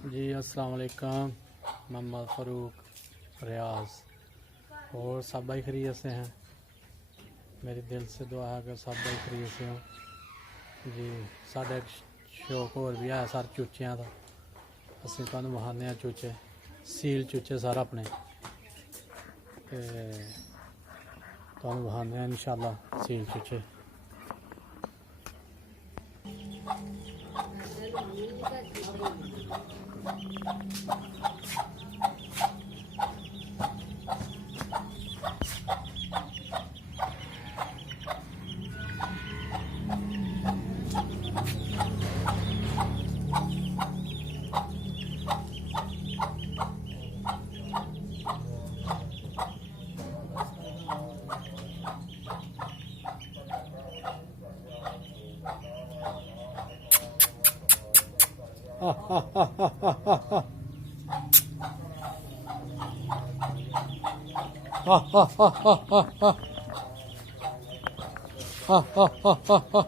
जी अस्सलाम वालेकुम। मोहम्मद फ़ारूक रियाज और सब भाई खरीद से हैं। मेरी दिल से दुआ है कि सब भाई खरीद से हो जी। साढ़े शौक होर भी है सर चूचियां का, असीं तुहानूं विखाने चूचे सील चूचे सर अपने ते तुहानूं विखाने इंशाअल्लाह seal चूचे। Ha ha ha ha ha ha ha. Ha ha ha ha ha ha. Ha ha ha ha ha.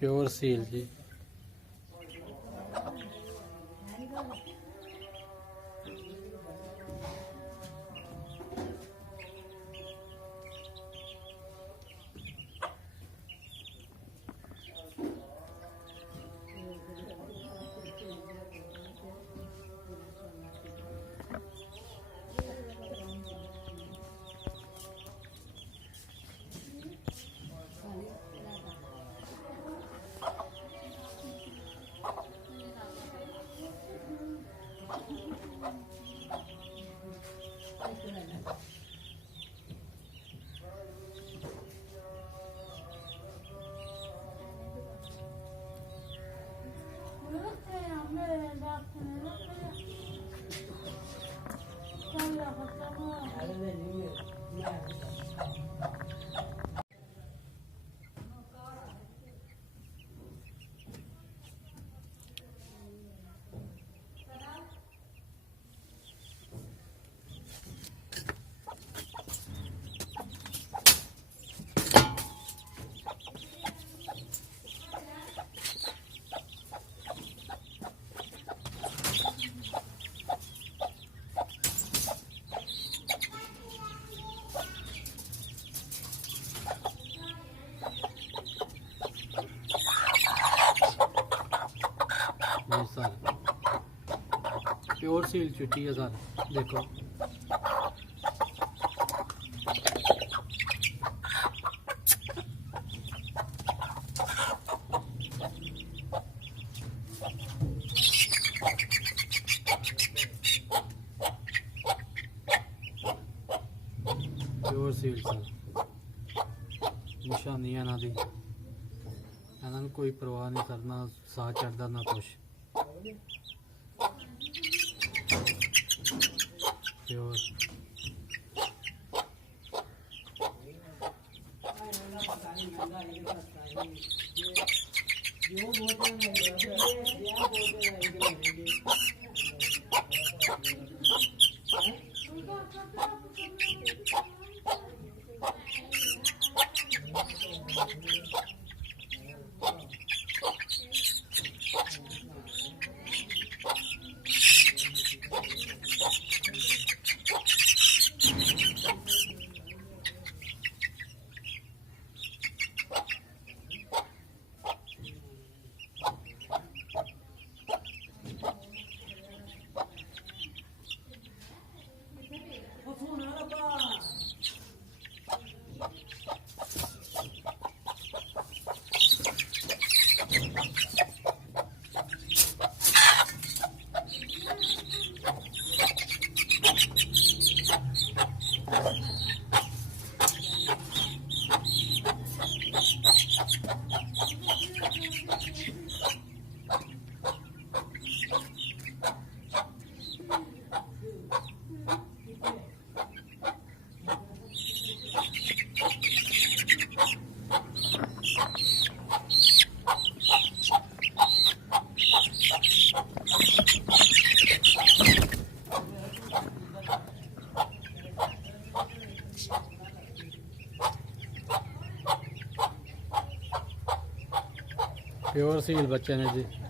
Pure seal ji. Sir pure seal चुटी है सर, देखो प्योर सील सर। निशानी इन्हां दी, इन्हां नूं कोई परवाह नहीं सर, ना साह चढ़दा ना कुछ। प्योर प्योर सील बच्चे ने जी।